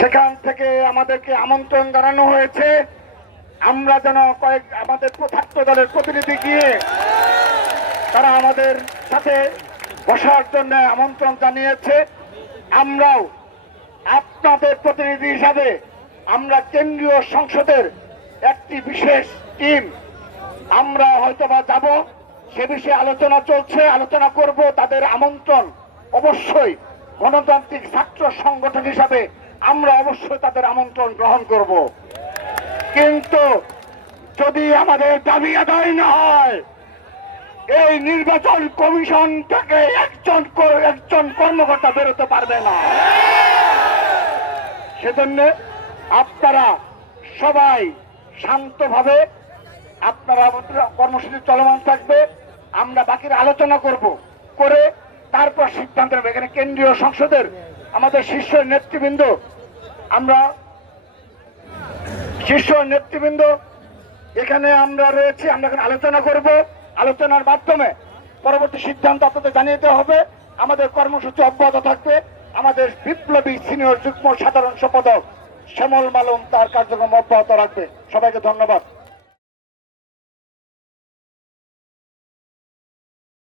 সেখান থেকে আমাদেরকে আমন্ত্রণ জানানো হয়েছে আমরা যেন আমাদের ছাত্র দলের প্রতিনিধি গিয়ে তারা আমাদের সাথে বসার জন্য আমন্ত্রণ জানিয়েছে। আমরাও আপনাদের প্রতিনিধি হিসাবে আমরা কেন্দ্রীয় সংসদের একটি বিশেষ টিম আমরা হয়তোবা যাব, সে বিষয়ে আলোচনা চলছে, আলোচনা করব। তাদের আমন্ত্রণ অবশ্যই গণতান্ত্রিক ছাত্র সংগঠন হিসাবে আমরা অবশ্যই তাদের আমন্ত্রণ গ্রহণ করব। কিন্তু যদি আমাদের দাবি আদায় না হয়, এই নির্বাচন কমিশন থেকে একজন কর্মকর্তা বেরোতে পারবে না। সেজন্য আপনারা সবাই শান্তভাবে আপনারা কর্মসূচি চলমান থাকবে, আমরা বাকির আলোচনা করে তারপর সিদ্ধান্ত নেব। এখানে কেন্দ্রীয় সংসদের আমাদের শীর্ষ নেতৃবৃন্দ এখানে আমরা রয়েছি, আমরা এখানে আলোচনা করব। আলোচনার মাধ্যমে পরবর্তী সিদ্ধান্ত আপনাদের জানিয়ে দেওয়া হবে। আমাদের কর্মসূচি অব্যাহত থাকবে। আমাদের বিপ্লবী সিনিয়র যুগ্ম সাধারণ সম্পাদক শ্যামল মালম তার কার্যক্রম অব্যাহত রাখবে। সবাইকে ধন্যবাদ।